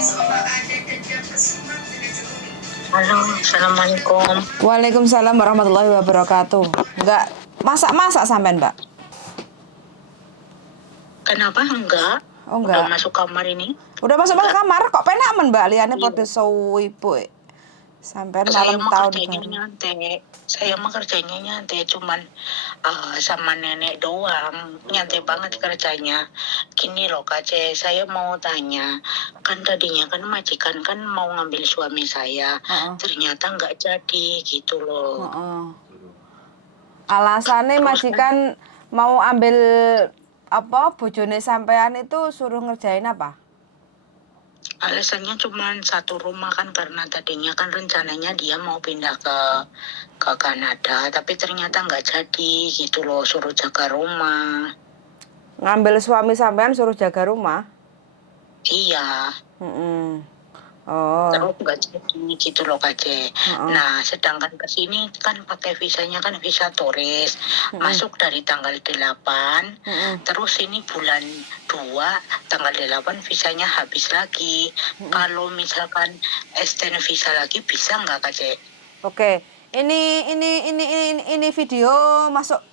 Halo, assalamualaikum. Waalaikumsalam warahmatullahi wabarakatuh. Enggak masak-masak sampean, Mbak? Kenapa enggak? Oh, Udah enggak. masuk kamar ini? Udah masuk Enggak. kamar kok penak men, Mbak? Liane Iya. podo suwi, Bu. Sampean Saya malam mah tahun kerjanya baru. nyantai. Saya mah kerjanya nyantai, cuman sama nenek doang. Nyantai banget kerjanya. Gini loh Kak C, saya mau tanya. Kan tadinya kan majikan kan mau ngambil suami saya. Heeh. Ternyata nggak jadi gitu loh. Heeh. Alasannya Terus majikan mau ambil apa bojone sampean itu suruh ngerjain apa? alasannya cuma satu rumah kan, karena tadinya kan rencananya dia mau pindah ke Kanada, tapi ternyata nggak jadi gitu loh, suruh jaga rumah. Ngambil suami sampean suruh jaga rumah? Iya. Heeh. Oh. Terus nggak jadi gitu loh Kak C. Nah, sedangkan ke sini kan pakai visanya kan visa turis. Masuk dari tanggal 8, terus ini bulan 2, tanggal 8 visanya habis lagi. Kalau misalkan extend visa lagi bisa nggak Kak C? Oke. Ini video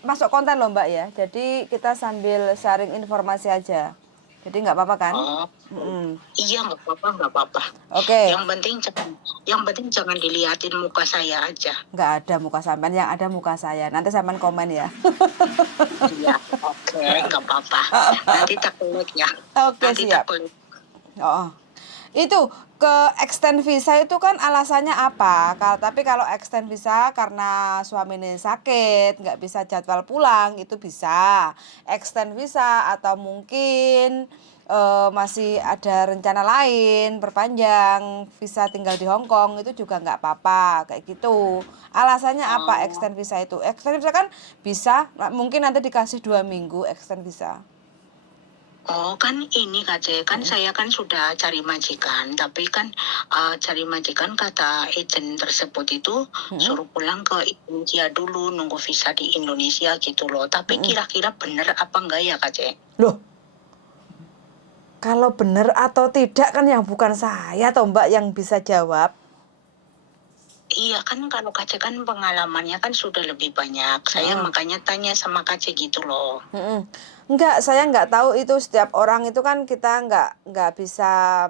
masuk konten loh Mbak ya. Jadi kita sambil sharing informasi aja. Jadi nggak apa-apa kan? Oh, iya nggak apa-apa. Oke. Yang penting jangan dilihatin muka saya aja. Nggak ada muka sampean, yang ada muka saya. Nanti sampean komen ya. Iya, oke, nggak apa-apa. Nanti tak kulik ya. Oke, Nanti siap. tak kulik. Oh. Itu ke extend visa itu kan alasannya apa? Tapi kalau extend visa karena suaminya sakit, nggak bisa jadwal pulang, itu bisa extend visa. Atau mungkin masih ada rencana lain perpanjang visa tinggal di Hong Kong, itu juga nggak apa-apa kayak gitu. Alasannya apa extend visa itu? Extend visa kan bisa mungkin nanti dikasih 2 minggu extend visa. Oh kan ini Kak C, kan saya kan sudah cari majikan, tapi kan cari majikan kata agent tersebut itu suruh pulang ke Indonesia dulu, nunggu visa di Indonesia gitu loh. Tapi kira-kira bener apa enggak ya Kak C? Loh, kalau bener atau tidak kan yang bukan saya toh Mbak yang bisa jawab. Iya kan, kalau Kak C kan pengalamannya kan sudah lebih banyak. Saya makanya tanya sama Kak C gitu loh. Enggak, saya nggak tahu itu setiap orang itu kan kita nggak bisa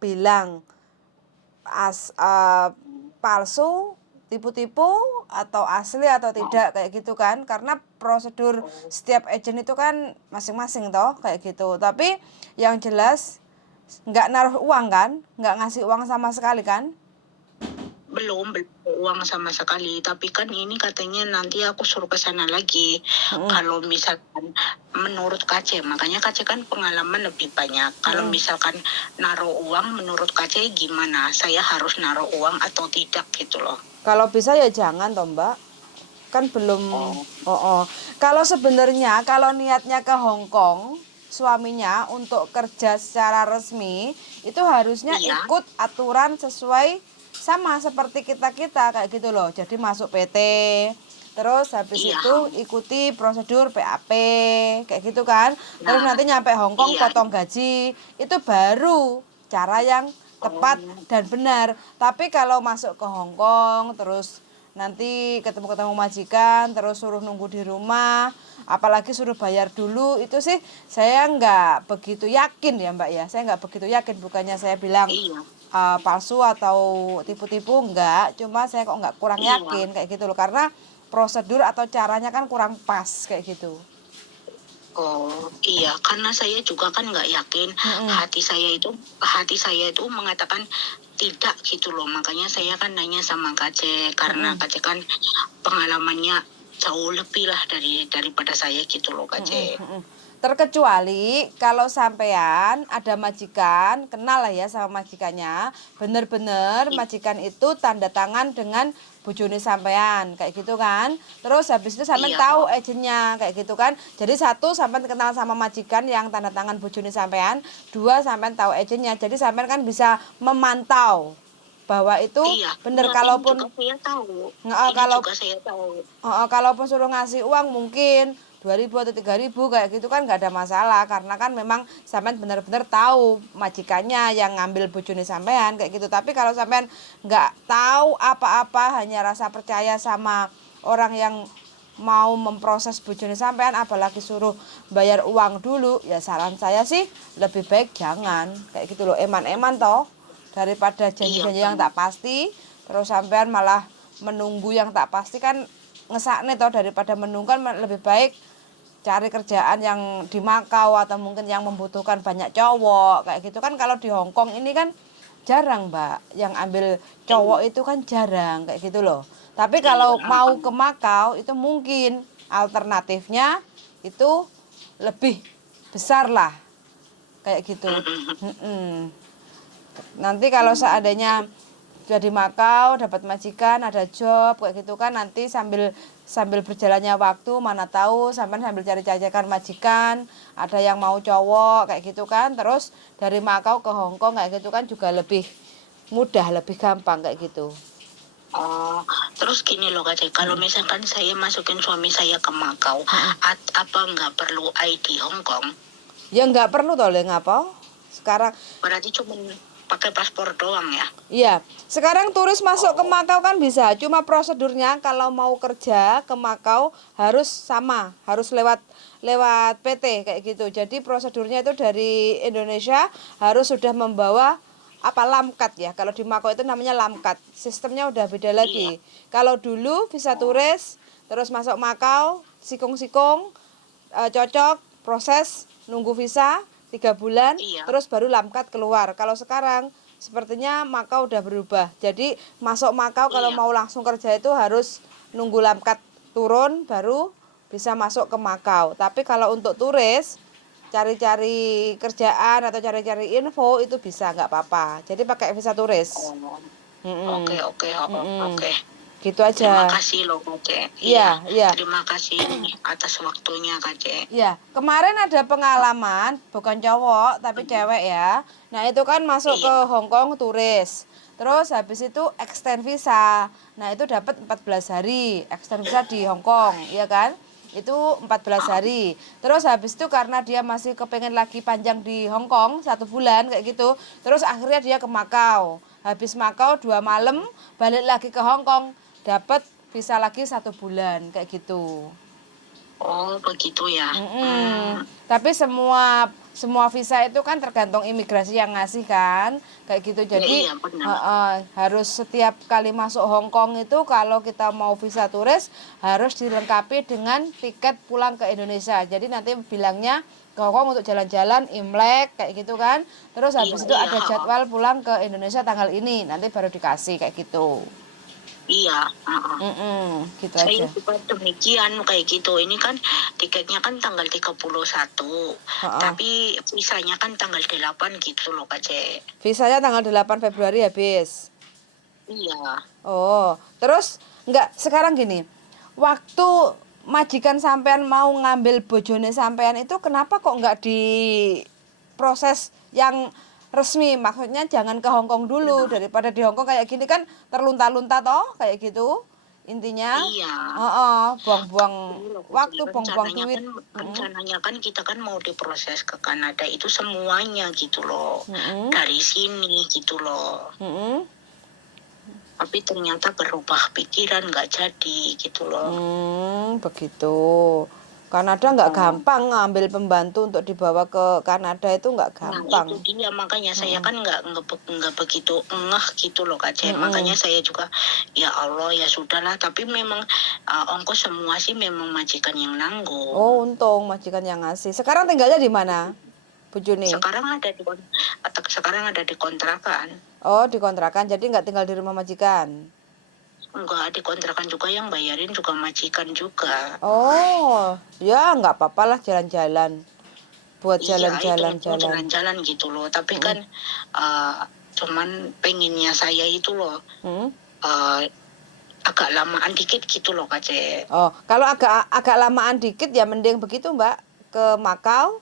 bilang palsu, tipu-tipu atau asli atau tidak kayak gitu kan, karena prosedur setiap agent itu kan masing-masing toh kayak gitu. Tapi yang jelas nggak naruh uang kan, nggak ngasih uang sama sekali kan? Belum uang sama sekali, tapi kan ini katanya nanti aku suruh ke sana lagi. Kalau misalkan menurut Kak C, makanya Kak C kan pengalaman lebih banyak. Kalau misalkan naruh uang menurut Kak C gimana? Saya harus naruh uang atau tidak gitu loh. Kalau bisa ya jangan toh Mbak. Kan belum. Kalau sebenarnya kalau niatnya ke Hong Kong suaminya untuk kerja secara resmi, itu harusnya ikut aturan sesuai sama seperti kita kayak gitu loh. Jadi masuk PT, terus habis itu ikuti prosedur PAP kayak gitu kan. Terus nanti nyampe Hong Kong potong gaji. Itu baru cara yang tepat dan benar. Tapi kalau masuk ke Hong Kong terus nanti ketemu majikan terus suruh nunggu di rumah, apalagi suruh bayar dulu, itu sih saya nggak begitu yakin ya Mbak ya. Saya nggak begitu yakin, bukannya saya bilang palsu atau tipu-tipu, enggak, cuma saya kok nggak kurang yakin kayak gitu loh, karena prosedur atau caranya kan kurang pas kayak gitu. Oh iya, karena saya juga kan nggak yakin. Hati saya itu mengatakan tidak gitu loh. Makanya saya kan nanya sama Kak C, karena Kak C kan pengalamannya jauh lebih lah daripada saya gitu loh Kak C. Terkecuali kalau sampean ada majikan, kenal lah ya sama majikannya, bener-bener majikan itu tanda tangan dengan bojone sampean kayak gitu kan. Terus habis itu sampean tahu agennya kayak gitu kan. Jadi satu, sampean kenal sama majikan yang tanda tangan bojone sampean. Dua, sampean tahu agennya. Jadi sampean kan bisa memantau bahwa itu bener. Kalaupun juga saya tahu. kalaupun suruh ngasih uang mungkin 2.000 atau 3.000 kayak gitu kan nggak ada masalah, karena kan memang sampean benar-benar tahu majikannya yang ngambil bojone sampean kayak gitu. Tapi kalau sampean nggak tahu apa-apa, hanya rasa percaya sama orang yang mau memproses bojone sampean, apalagi suruh bayar uang dulu, ya saran saya sih lebih baik jangan kayak gitu loh. Eman-eman toh, daripada Iya janji-janji yang benar. tak pasti terus sampean malah menunggu yang tak pasti kan ngesakne toh. Daripada menunggu kan lebih baik cari kerjaan yang di Makau atau mungkin yang membutuhkan banyak cowok kayak gitu kan. Kalau di Hong Kong ini kan jarang Mbak, yang ambil cowok itu kan jarang kayak gitu loh. Tapi Iya. kalau mau ke Makau itu mungkin alternatifnya itu lebih besar lah kayak gitu. Mm-mm. Nanti kalau seandainya jadi Makau dapat majikan, ada job kayak gitu kan, nanti sambil sambil berjalannya waktu mana tahu sampai sambil cari cacekan majikan, ada yang mau cowok kayak gitu kan. Terus dari Makau ke Hong Kong kayak gitu kan juga lebih mudah, lebih gampang kayak gitu. Oh, terus gini loh Kak Cek, kalau misalkan saya masukin suami saya ke Makau, apa nggak perlu ID Hong Kong? Ya nggak perlu toh le ngapa? Sekarang Berarti cuma pakai paspor doang ya? iya, sekarang turis masuk ke Makau kan bisa, cuma prosedurnya kalau mau kerja ke Makau harus sama, harus lewat lewat PT kayak gitu. Jadi prosedurnya itu dari Indonesia harus sudah membawa apa lamkat ya. Kalau di Makau itu namanya lamkat. Sistemnya udah beda Iya. lagi. Kalau dulu visa turis terus masuk Makau, sikung-sikung cocok, proses nunggu visa 3 bulan, Iya. terus baru lamkat keluar. Kalau sekarang sepertinya Makau udah berubah. Jadi masuk Makau kalau Iya. mau langsung kerja itu harus nunggu lamkat turun baru bisa masuk ke Makau. Tapi kalau untuk turis cari-cari kerjaan atau cari-cari info itu bisa nggak apa-apa. Jadi pakai visa turis. Oh, oke Mm-mm. oke Mm-mm. oke. Gitu Terima aja. kasih loh Kak Cek. Iya, Iya, iya. terima kasih nih atas waktunya Kak Cek. Ya, kemarin ada pengalaman, bukan cowok tapi cewek ya. Nah, itu kan masuk ke Iya. Hong Kong turis. Terus habis itu extend visa. Nah, itu dapat 14 hari extend visa di Hong Kong, ya kan? Itu 14 hari. Terus habis itu karena dia masih kepengen lagi panjang di Hong Kong 1 bulan kayak gitu. Terus akhirnya dia ke Makau. Habis Makau 2 malam balik lagi ke Hong Kong, dapat visa lagi 1 bulan kayak gitu. Oh, begitu ya. Tapi semua semua visa itu kan tergantung imigrasi yang ngasih kan, kayak gitu. Ya, Jadi iya benar. harus setiap kali masuk Hong Kong itu kalau kita mau visa turis harus dilengkapi dengan tiket pulang ke Indonesia. Jadi nanti bilangnya ke Hong Kong untuk jalan-jalan Imlek kayak gitu kan. Terus Iya, habis itu iya, ada jadwal pulang ke Indonesia tanggal ini, nanti baru dikasih kayak gitu. iya. Gitu Saya aja. juga demikian kayak gitu. Ini kan tiketnya kan tanggal 31, Heeh. tapi visanya kan tanggal 8 gitu loh Kak Cek. Visanya tanggal 8 Februari habis. Iya. Oh, terus enggak sekarang gini. Waktu majikan sampean mau ngambil bojone sampean itu kenapa kok enggak diproses yang resmi? Maksudnya jangan ke Hong Kong dulu, daripada di Hong Kong kayak gini kan terlunta-lunta toh kayak gitu. Intinya, Iya. buang-buang Ini loh Kak waktu, Cek, buang-buang rencananya duit. kan rencananya kan kita kan mau diproses ke Kanada itu semuanya gitu loh. Mm-mm. Dari sini gitu loh. Mm-mm. Tapi ternyata berubah pikiran nggak jadi gitu loh. Begitu. Kanada nggak Oh. gampang ngambil pembantu untuk dibawa ke Kanada itu nggak Nah, gampang. itu dia makanya saya kan nggak begitu ngeh gitu loh Kak Cem. Makanya saya juga ya Allah ya sudahlah. Tapi memang ongkos semua sih memang majikan yang nanggung. Oh, untung majikan yang ngasih. Sekarang tinggalnya di mana, Bojone? Sekarang ada di kontrakan. Oh, di kontrakan. Jadi nggak tinggal di rumah majikan. Enggak di kontrakan juga, yang bayarin juga majikan juga. Oh, ya nggak apa-apa lah jalan-jalan. Buat Iya, itu jalan-jalan mau jalan. jalan-jalan gitu loh. Tapi kan cuman pengennya saya itu loh Hmm? uh, agak lamaan dikit gitu loh Kak Cem. Oh, kalau agak agak lamaan dikit ya mending begitu, Mbak. Ke Makau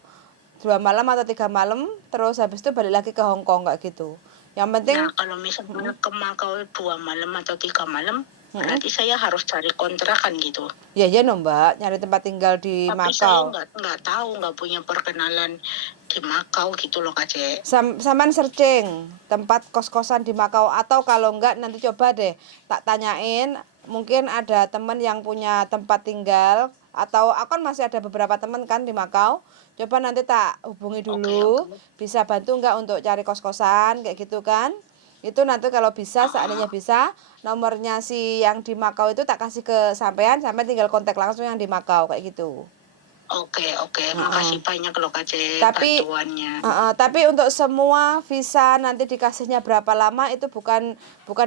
2 malam atau 3 malam, terus habis itu balik lagi ke Hong Kong kayak gitu. Yang penting Nah, kalau misalnya ke Makau 2 malam atau 3 malam, Berarti saya harus cari kontrakan gitu. Ya ya no Mbak, nyari tempat tinggal di Tapi saya Makau. nggak tahu, nggak punya perkenalan di Makau gitu loh Kak Ce. Saman searching tempat kos-kosan di Makau, atau kalau enggak nanti coba deh tak tanyain, mungkin ada teman yang punya tempat tinggal, atau aku kan masih ada beberapa teman kan di Makau. Coba nanti tak hubungi dulu, bisa bantu enggak untuk cari kos-kosan kayak gitu kan. Itu nanti kalau bisa, seandainya bisa, nomornya si yang di Makau itu tak kasih ke sampean tinggal kontak langsung yang di Makau kayak gitu. Oke, makasih banyak loh Kak Ce Tapi bantuannya. tapi untuk semua visa nanti dikasihnya berapa lama itu bukan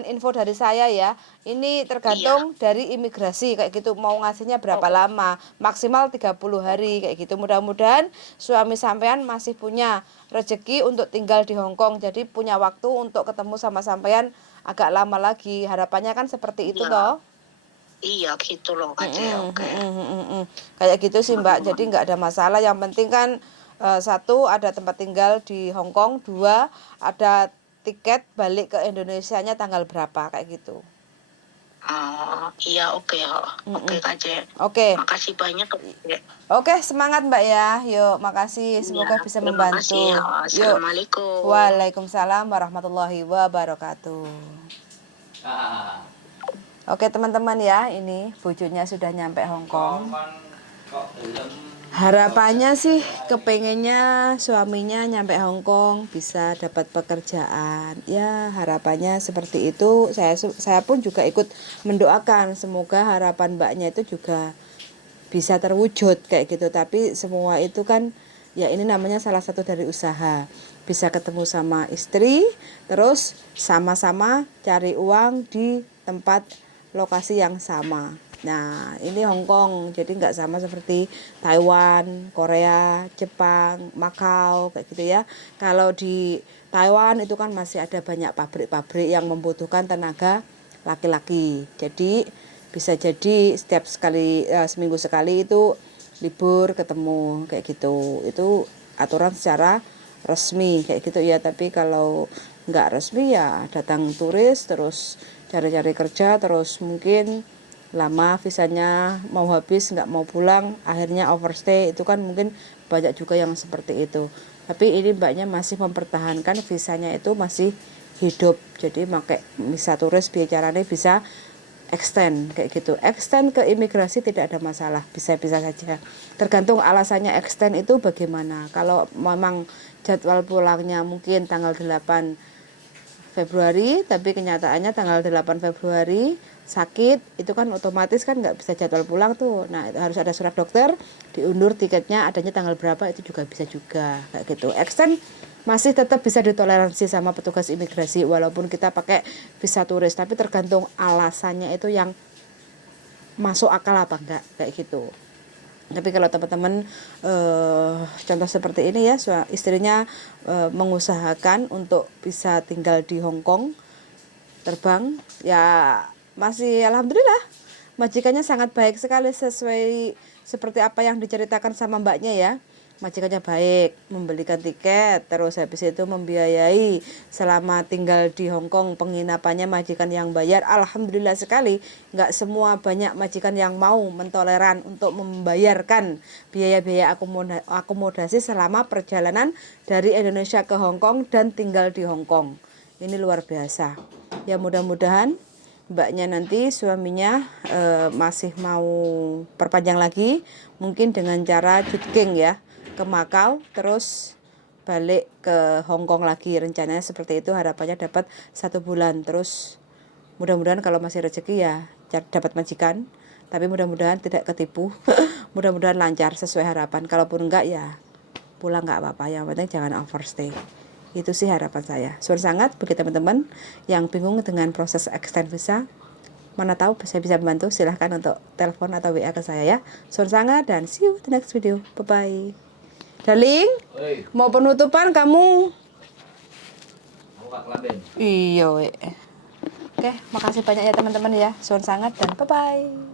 info dari saya ya. Ini tergantung dari imigrasi kayak gitu, mau ngasihnya berapa lama. Maksimal 30 hari kayak gitu. Mudah-mudahan suami sampean masih punya rezeki untuk tinggal di Hong Kong. Jadi punya waktu untuk ketemu sama sampean agak lama lagi. Harapannya kan seperti itu toh. Iya gitu loh Kak Ce. Oke. Kayak gitu sih Mbak, jadi nggak ada masalah. Yang penting kan satu, ada tempat tinggal di Hong Kong. Dua, ada tiket balik ke Indonesianya tanggal berapa kayak gitu. Iya oke Kak Ce. Oke. Makasih banyak Kak Ce. Oke, semangat Mbak ya. Yuk, makasih. Semoga bisa terima membantu. kasih. Yuk. Assalamualaikum. Waalaikumsalam warahmatullahi wabarakatuh. Oke teman-teman ya, ini bojonya sudah nyampe Hong Kong. Harapannya sih kepengennya suaminya nyampe Hong Kong bisa dapat pekerjaan. Ya harapannya seperti itu. Saya pun juga ikut mendoakan semoga harapan mbaknya itu juga bisa terwujud kayak gitu. Tapi semua itu kan ya ini namanya salah satu dari usaha. Bisa ketemu sama istri, terus sama-sama cari uang di tempat lokasi yang sama. Nah ini Hong Kong, jadi nggak sama seperti Taiwan, Korea, Jepang, Makau kayak gitu ya. Kalau di Taiwan itu kan masih ada banyak pabrik-pabrik yang membutuhkan tenaga laki-laki. Jadi bisa jadi setiap seminggu sekali itu libur ketemu kayak gitu. Itu aturan secara resmi kayak gitu ya. Tapi kalau nggak resmi ya datang turis terus cari-cari kerja, terus mungkin lama visanya mau habis nggak mau pulang, akhirnya overstay. Itu kan mungkin banyak juga yang seperti itu. Tapi ini mbaknya masih mempertahankan visanya itu masih hidup, jadi pakai visa turis bicaranya bisa extend kayak gitu. Extend ke imigrasi tidak ada masalah, bisa-bisa saja. Tergantung alasannya extend itu bagaimana. Kalau memang jadwal pulangnya mungkin tanggal 8 Februari, tapi kenyataannya tanggal 8 Februari sakit, itu kan otomatis kan nggak bisa jadwal pulang tuh. Nah itu harus ada surat dokter, diundur tiketnya adanya tanggal berapa, itu juga bisa juga kayak gitu. Extend masih tetap bisa ditoleransi sama petugas imigrasi walaupun kita pakai visa turis, tapi tergantung alasannya itu yang masuk akal apa enggak kayak gitu. Tapi kalau teman-teman contoh seperti ini ya, istrinya mengusahakan untuk bisa tinggal di Hong Kong, terbang ya masih alhamdulillah majikannya sangat baik sekali, sesuai seperti apa yang diceritakan sama mbaknya ya. Majikannya baik, membelikan tiket, terus habis itu membiayai selama tinggal di Hong Kong, penginapannya majikan yang bayar. Alhamdulillah sekali, nggak semua banyak majikan yang mau mentoleran untuk membayarkan biaya-biaya akomodasi selama perjalanan dari Indonesia ke Hong Kong dan tinggal di Hong Kong. Ini luar biasa. Ya mudah-mudahan mbaknya nanti suaminya masih mau perpanjang lagi, mungkin dengan cara jutkeng ya, ke Makau terus balik ke Hong Kong lagi, rencananya seperti itu. Harapannya dapat 1 bulan, terus mudah-mudahan kalau masih rezeki ya dapat majikan, tapi mudah-mudahan tidak ketipu. Mudah-mudahan lancar sesuai harapan, kalaupun enggak ya pulang nggak apa-apa, yang penting jangan overstay. Itu sih harapan saya. Suun sangat bagi teman-teman yang bingung dengan proses extend visa, mana tahu saya bisa membantu, silahkan untuk telepon atau WA ke saya ya. Suun sangat dan see you the next video. Bye bye. Darling, mau penutupan kamu? Iya. Oke, makasih banyak ya teman-teman ya. Suun sangat dan bye bye.